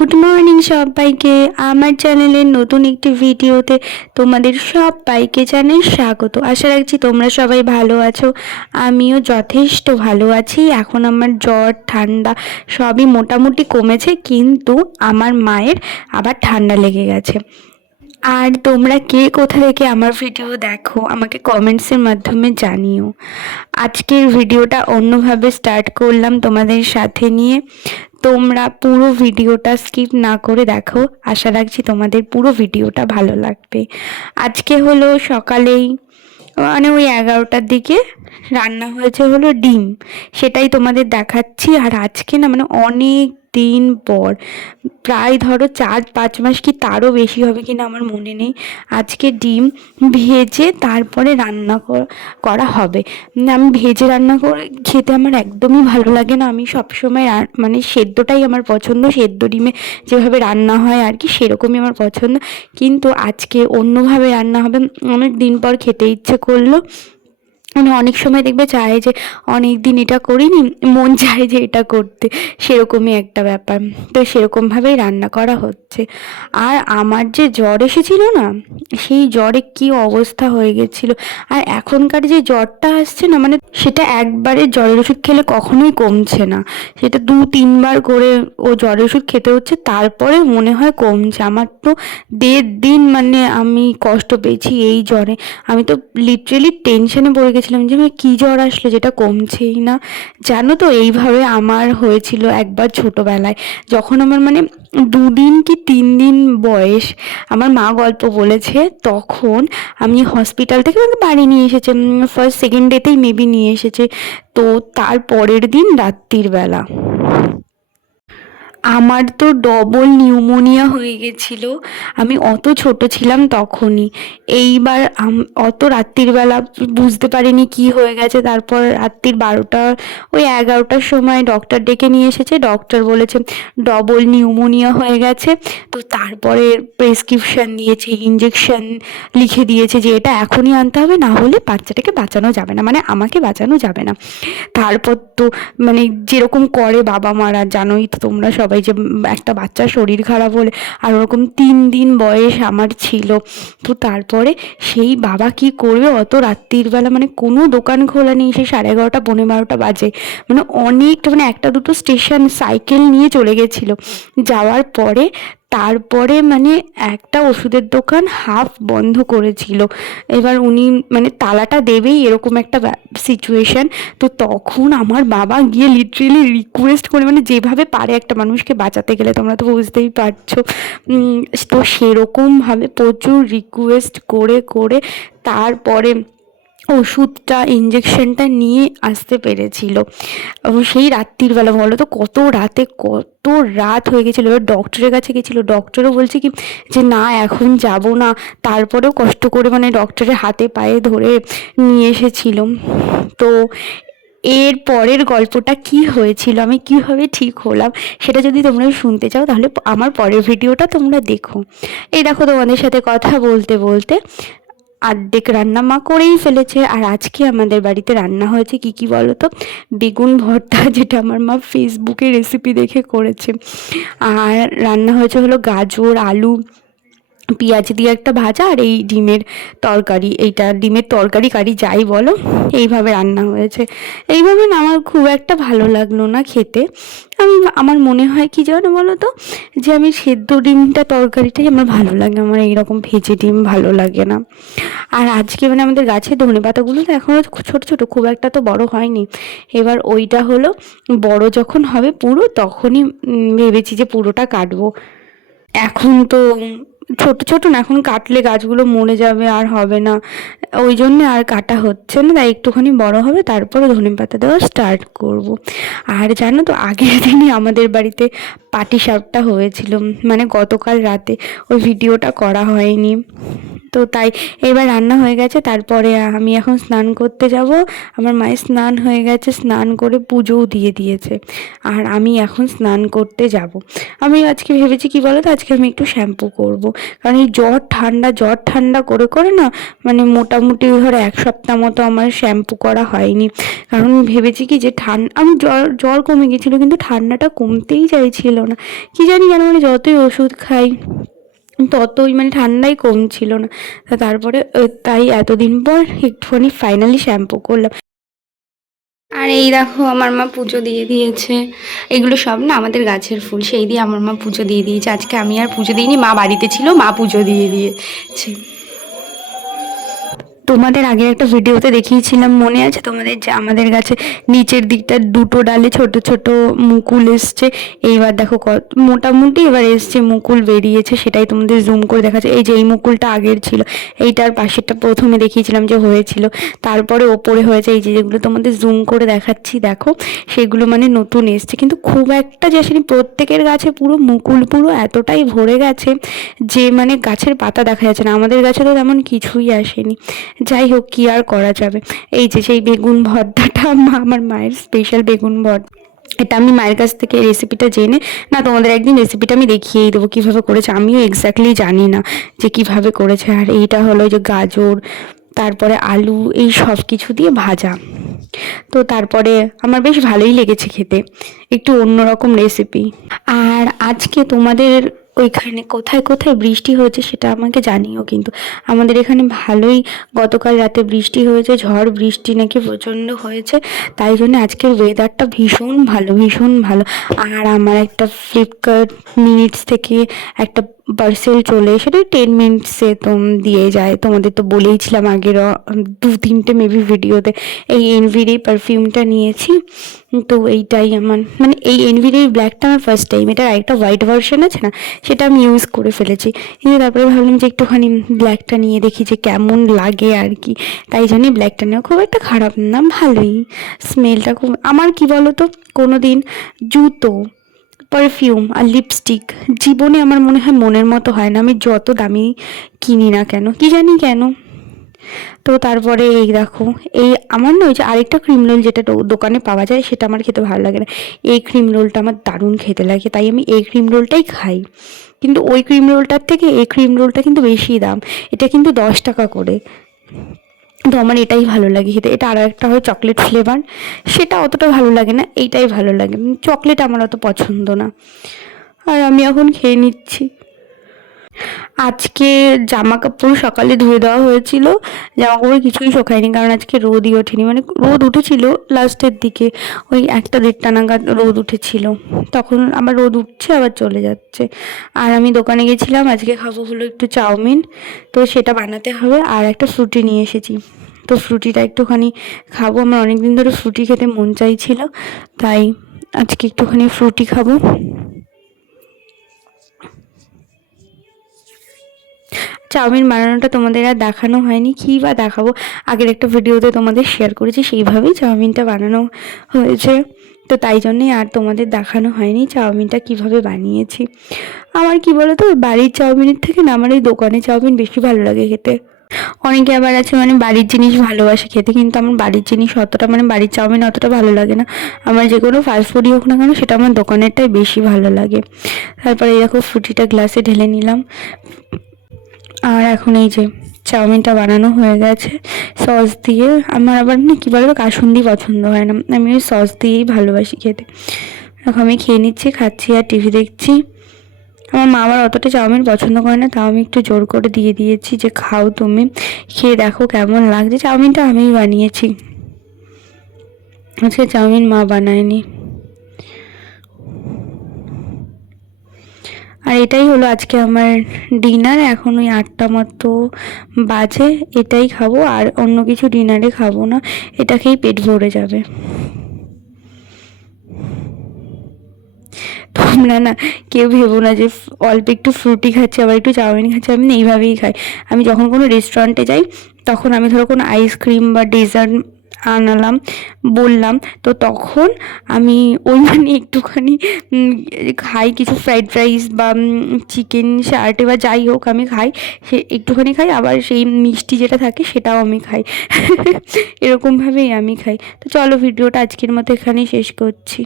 Good morning সবাইকে, আমার চ্যানেলের নতুন একটি ভিডিওতে তোমাদের সবাইকে জানাই স্বাগত। আশা রাখছি তোমরা সবাই ভালো আছো। আমিও যথেষ্ট ভালো আছি। এখন আমার জ্বর ঠান্ডা সবই মোটামুটি কমেছে, কিন্তু আমার মায়ের আবার ঠান্ডা লেগে গেছে। আর তোমরা কে কোথা থেকে আমার ভিডিও দেখো আমাকে কমেন্টসের মাধ্যমে জানিও। আজকের ভিডিওটা অন্যভাবে স্টার্ট করলাম তোমাদের সাথে নিয়ে। তোমরা পুরো ভিডিওটা স্কিপ না করে দেখো, আশা রাখছি তোমাদের পুরো ভিডিওটা ভালো লাগবে। আজকে হলো সকালেই মানে ওই 11টার দিকে রান্না হয়েছে হলো ডিম, সেটাই তোমাদের দেখাচ্ছি। আর আজকে না মানে অনেক দিন পর, প্রায় ধরো 4-5 মাস কি তারও বেশি হবে কিনা আমার মনে নেই, আজকে ডিম ভেজে তারপরে রান্না করা হবে। আমি ভেজে রান্না করে খেতে আমার একদমই ভালো লাগে না। আমি সবসময় মানে সেদ্ধটাই আমার পছন্দ, সেদ্ধ ডিমে যেভাবে রান্না হয় আর কি সেরকমই আমার পছন্দ। কিন্তু আজকে অন্যভাবে রান্না হবে, অনেক দিন পর খেতে ইচ্ছে করলো। মানে অনেক সময় দেখবে চায় যে অনেক দিন এটা করিনি, মন চায় যে এটা করতে, সেরকমই একটা ব্যাপার। তো সেরকমভাবেই রান্না করা হচ্ছে। আর আমার যে জ্বর এসেছিল না, সেই জ্বরে কি অবস্থা হয়ে গেছিলো। আর এখনকার যে জ্বরটা আসছে না, মানে সেটা একবারে জ্বরের ওষুধ খেলে কখনোই কমছে না, সেটা 2-3 বার করে ও জ্বরের ওষুধ খেতে হচ্ছে, তারপরে মনে হয় কমছে। আমার তো 1.5 দিন মানে আমি কষ্ট পেয়েছি এই জ্বরে। আমি তো লিটারেলি টেনশনে পড়ে গেছিলাম যে আমার কী জ্বর আসলো যেটা কমছেই না। জানো তো, এইভাবে আমার হয়েছিল একবার ছোটোবেলায়, যখন আমার মানে 2 দিন কি 3 দিন বয়স। আমার মা গল্প বলেছে, তখন আমি হসপিটাল থেকে আমাকে বাড়ি নিয়ে এসেছে, ফার্স্ট সেকেন্ড ডেতেই মেবি নিয়ে এসেছে। তো তার পরের দিন রাত্রির বেলা আমার তো ডবল নিউমোনিয়া হয়ে গেছিল। আমি অত ছোট ছিলাম তখনই। এইবার অত রাত্রিরবেলা বুঝতে পারিনি কি হয়ে গেছে। তারপর রাত্রির 12টা ওই 11টার সময় ডক্টর ডেকে নিয়ে এসেছে। ডক্টর বলেছে ডবল নিউমোনিয়া হয়ে গেছে। তো তারপরে প্রেসক্রিপশান দিয়েছে, ইঞ্জেকশন লিখে দিয়েছে যে এটা এখনই আনতে হবে, না হলে বাচ্চাটাকে বাঁচানো যাবে না, মানে আমাকে বাঁচানো যাবে না। তারপর তো মানে যেরকম করে বাবা মারা, জানোই তো তোমরা সবাই যে একটা বাচ্চার শরীর খারাপ হলে, আর ওরকম 3 দিন বয়স আমার ছিল। তো তারপরে সেই বাবা কি করবে অত রাত্রির বেলা, মানে কোনো দোকান খোলা নেই, সেই 11:30 12:30 বাজে। মানে অনেকটা মানে একটা দুটো স্টেশন সাইকেল নিয়ে চলে গেছিলো। যাওয়ার পরে তারপরে মানে একটা ওষুধের দোকান হাফ বন্ধ করেছিল। এবার উনি মানে তালাটা দেবেই এরকম একটা সিচুয়েশান। তো তখন আমার বাবা গিয়ে লিটারেলি রিকোয়েস্ট করে, মানে যেভাবে পারে একটা মানুষকে বাঁচাতে গেলে তোমরা তো বুঝতেই পারছো, তো সেরকমভাবে প্রচুর রিকোয়েস্ট করে করে তারপরে ওষুধটা ইঞ্জেকশনটা নিয়ে আসতে পেরেছিল। সেই রাত্রির বেলা বলো তো, কত রাত হয়ে গেছিলো। এবার ডক্টরের কাছে গেছিলো, ডক্টরও বলছে কি যে না এখন যাব না। তারপরেও কষ্ট করে মানে ডক্টরের হাতে পায়ে ধরে নিয়ে এসেছিল। তো এর পরের গল্পটা কি হয়েছিল, আমি কিভাবে ঠিক হলাম, সেটা যদি তোমরা শুনতে চাও তাহলে আমার পরের ভিডিওটা তোমরা দেখো। এই দেখো, তোমাদের সাথে কথা বলতে বলতে অর্ধেক রান্না মা করেই ফেলেছে। আর আজকে আমাদের বাড়িতে রান্না হয়েছে কি কি বলো তো, বেগুন ভর্তা, যেটা আমার মা ফেসবুকে রেসিপি দেখে করেছে। আর রান্না হয়েছে হলো গাজর আলু পেঁয়াজ দিয়ে একটা ভাজা, আর এই ডিমের তরকারি, এইটা ডিমের তরকারি কারি যাই বলো, এইভাবে রান্না হয়েছে। এইভাবে না আমার খুব একটা ভালো লাগলো না খেতে। আমার মনে হয় কি জানো বলো তো, যে আমি সেদ্ধ ডিমটা তরকারিটাই আমার ভালো লাগে, আমার এইরকম ভেজে ডিম ভালো লাগে না। আর আজকে মানে আমাদের গাছের ধনেপাতাগুলো তো এখনও ছোটো ছোটো, খুব একটা তো বড় হয়নি। এবার ওইটা হলো বড় যখন হবে পুরো, তখনই ভেবেছি যে পুরোটা কাটবো। এখন তো ছোট ছোট না, এখন কাটলে গাছগুলো মরে যাবে আর হবে না, ওই জন্যে আর কাটা হচ্ছে না। তাই একটুখানি বড় হবে তারপরে ধনেপাতা দেওয়া স্টার্ট করব। আর জানো তো, আগের দিনই আমাদের বাড়িতে পাটিসাপটা হয়েছিল, মানে গতকাল রাতে, ওই ভিডিওটা করা হয়নি। তো তাই এবার রান্না হয়ে গেছে। তারপরে আমি এখন স্নান করতে যাব। আমার মায়ের স্নান হয়ে গেছে, স্নান করে পুজোও দিয়ে দিয়েছে। আর আমি এখন স্নান করতে যাব। আমি আজকে ভেবেছি কি বলো তো, আজকে আমি একটু শ্যাম্পু করব। কারণ এই জ্বর ঠান্ডা করে করে না মানে মোটামুটি ধরো 1 সপ্তাহ মতো আমার শ্যাম্পু করা হয়নি। কারণ আমি ভেবেছি কি যে আমি জ্বর কমে গেছিলো কিন্তু ঠান্ডাটা কমতেই চাইছিল না, কি জানি কেন, মানে যতই ওষুধ খাই ততই মানে ঠান্ডাই কমছিল না। তারপরে তাই এতদিন পর একটুখানি ফাইনালি শ্যাম্পু করলাম। আর এই দেখো আমার মা পুজো দিয়ে দিয়েছে, এগুলো সব না আমাদের গাছের ফুল, সেই দিয়ে আমার মা পুজো দিয়ে দিয়েছে। আজকে আমি আর পুজো দিইনি, মা বাড়িতে ছিল, মা পুজো দিয়ে দিয়েছে। তোমাদের আগের একটা ভিডিওতে দেখিয়েছিলাম, মনে আছে তোমাদের, যে আমাদের গাছে নিচের দিকটা 2টো ডালে ছোট ছোট মুকুল এসছে। এইবার দেখো মোটামুটি এবার এসছে, মুকুল বেরিয়েছে, সেটাই তোমাদের জুম করে দেখাচ্ছে। এই যে এই মুকুলটা আগের ছিল, এইটার পাশেরটা প্রথমে দেখিয়েছিলাম যে হয়েছিল, তারপরে ওপরে হয়েছে। এই যে যেগুলো তোমাদের জুম করে দেখাচ্ছি দেখো, সেগুলো মানে নতুন এসছে, কিন্তু খুব একটা যে আসেনি। প্রত্যেকের গাছে পুরো মুকুল পুরো এতটাই ভরে গেছে যে মানে গাছের পাতা দেখা যাচ্ছে না। আমাদের গাছে তো তেমন কিছুই আসেনি। যাই হোক, কি আর করা যাবে। এই যে সেই বেগুন ভর্তাটা আমার মায়ের স্পেশাল বেগুন ভর্তা, এটা আমি মায়ের কাছ থেকে রেসিপিটা জেনে না তোমাদের একদিন রেসিপিটা আমি দেখিয়েই দেবো কীভাবে করেছে। আমিও এক্স্যাক্টলি জানি না যে কিভাবে করেছে। আর এইটা হলো যে গাজর, তারপরে আলু, এই সব কিছু দিয়ে ভাজা। তো তারপরে আমার বেশ ভালোই লেগেছে খেতে, একটু অন্যরকম রেসিপি। আর আজকে তোমাদের ওইখানে কোথায় কোথায় বৃষ্টি হয়েছে সেটা আমাকে জানিও কিন্তু। আমাদের এখানে ভালোই গতকাল রাতে বৃষ্টি হয়েছে, ঝড় বৃষ্টি নাকি প্রচণ্ড হয়েছে, তাই জন্য আজকের ওয়েদারটা ভীষণ ভালো, ভীষণ ভালো। আর আমার একটা ফ্লিপকার্ট মিনিটস থেকে একটা পার্সেল চলে, সেটা 10 মিনিটসে দিয়ে যায়। তোমাদের তো বলেইছিলাম আগের 2-3টে মেবি ভিডিওতে। এই এনভির পারফিউমটা নিয়েছি, তো এইটাই আমার মানে এই এনভির ব্ল্যাকটা আমার ফার্স্ট টাইম। এটার একটা হোয়াইট ভার্সন আছে না, সেটা আমি ইউজ করে ফেলেছি, কিন্তু তারপরে ভাবলাম যে একটুখানি ব্ল্যাকটা নিয়ে দেখি যে কেমন লাগে আর কি। তাই জন্যই ব্ল্যাকটা নেওয়া, খুব একটা খারাপ না, ভালোই স্মেলটা খুব। আমার কি বলো তো, কোনো দিন জুতো, পারফিউম আর লিপস্টিক জীবনে আমার মনে হয় মনের মতো হয় না, আমি যত দামি কিনি না কেন, কি জানি কেন। তো তারপরে এই দেখো, এই আমার না ওই যে আরেকটা ক্রিম রোল যেটা দোকানে পাওয়া যায় সেটা আমার খেতে ভালো লাগে না, এই ক্রিম রোলটা আমার দারুণ খেতে লাগে, তাই আমি এই ক্রিম রোলটাই খাই। কিন্তু ওই ক্রিম রোলটার থেকে এই ক্রিম রোলটা কিন্তু বেশি দাম, এটা কিন্তু 10 টাকা করে। তো আমার এটাই ভালো লাগে খেতে। এটা আরও একটা হয় চকলেট ফ্লেভার, সেটা অতটা ভালো লাগে না, এইটাই ভালো লাগে। চকলেট আমার অত পছন্দ না। আর আমি এখন খেয়ে নিচ্ছি। আজকে জামা কাপড় সকালে ধুয়ে দেওয়া হয়েছিল, জামা কাপড় কিছুই শোকায়নি, কারণ আজকে রোদই ওঠেনি। মানে রোদ উঠেছিল লাস্টের দিকে, ওই 1টা-1:30 নাগাদ রোদ উঠেছিল, তখন আবার রোদ উঠছে আবার চলে যাচ্ছে। আর আমি দোকানে গেছিলাম, আজকে খাবো হলো একটু চাউমিন, তো সেটা বানাতে হবে। আর একটা ফ্রুটি নিয়ে এসেছি, তো ফ্রুটিটা একটুখানি খাবো। আমার অনেক দিন ধরে ফ্রুটি খেতে মন চাইছিল, তাই আজকে একটুখানি ফ্রুটি খাবো। চাউমিন বানানোটা তোমাদের আর দেখানো হয়নি, কী বা দেখাবো, আগের একটা ভিডিওতে তোমাদের শেয়ার করেছি, সেইভাবেই চাউমিনটা বানানো হয়েছে। তো তাই জন্যেই আর তোমাদের দেখানো হয়নি চাউমিনটা কিভাবে বানিয়েছি। আমার কি বলো তো, বাড়ির চাউমিনের থেকে না আমার এই দোকানের চাউমিন বেশি ভালো লাগে খেতে। অনেকে আবার আছে মানে বাড়ির জিনিস ভালোবাসে খেতে, কিন্তু আমার বাড়ির জিনিস অতটা মানে বাড়ির চাউমিন অতটা ভালো লাগে না। আমার যে কোনো ফাস্টফুডই হোক না কেন, সেটা আমার দোকানেরটাই বেশি ভালো লাগে। তারপরে এই দেখো ফ্রুটিটা গ্লাসে ঢেলে নিলাম। আর এখন এই যে চাউমিনটা বানানো হয়ে গেছে সস দিয়ে। আমার আবার না কী বলতো, কাসুন্দি পছন্দ হয় না, আমি ওই সস দিয়েই ভালোবাসি খেতে। এখন আমি খেয়ে নিচ্ছি, খাচ্ছি আর টিভি দেখছি। আমার মা আবার অতটা চাউমিন পছন্দ করে না, তাও আমি একটু জোর করে দিয়ে দিয়েছি যে খাও তুমি, খেয়ে দেখো কেমন লাগছে। চাউমিনটা আমিই বানিয়েছি, আজকে চাউমিন মা বানায়নি। আর এটাই হলো আজকে আমার ডিনার। এখন ওই 8টা মতো বাজে, এটাই খাবো, আর অন্য কিছু ডিনারে খাবো না, এটা খেয়েই পেট ভরে যাবে। তোমরা না কেউ ভেবো না যে অল্প একটু ফ্রুটি খাচ্ছি আবার একটু চাউমিন খাচ্ছি, আমি এইভাবেই খাই। আমি যখন কোনো রেস্টুরেন্টে যাই, তখন আমি ধরো কোনো আইসক্রিম বা ডেজার্ট আনালাম বললাম, তো তখন আমি ওই মানে একটুখানি খাই, কিছু ফ্রাইড রাইস বা চিকেন শার্টে বা যাই হোক আমি খাই, সে একটুখানি খাই, আবার সেই মিষ্টি যেটা থাকে সেটাও আমি খাই। এরকমভাবেই আমি খাই। তো চলো ভিডিওটা আজকের মতো এখানেই শেষ করছি।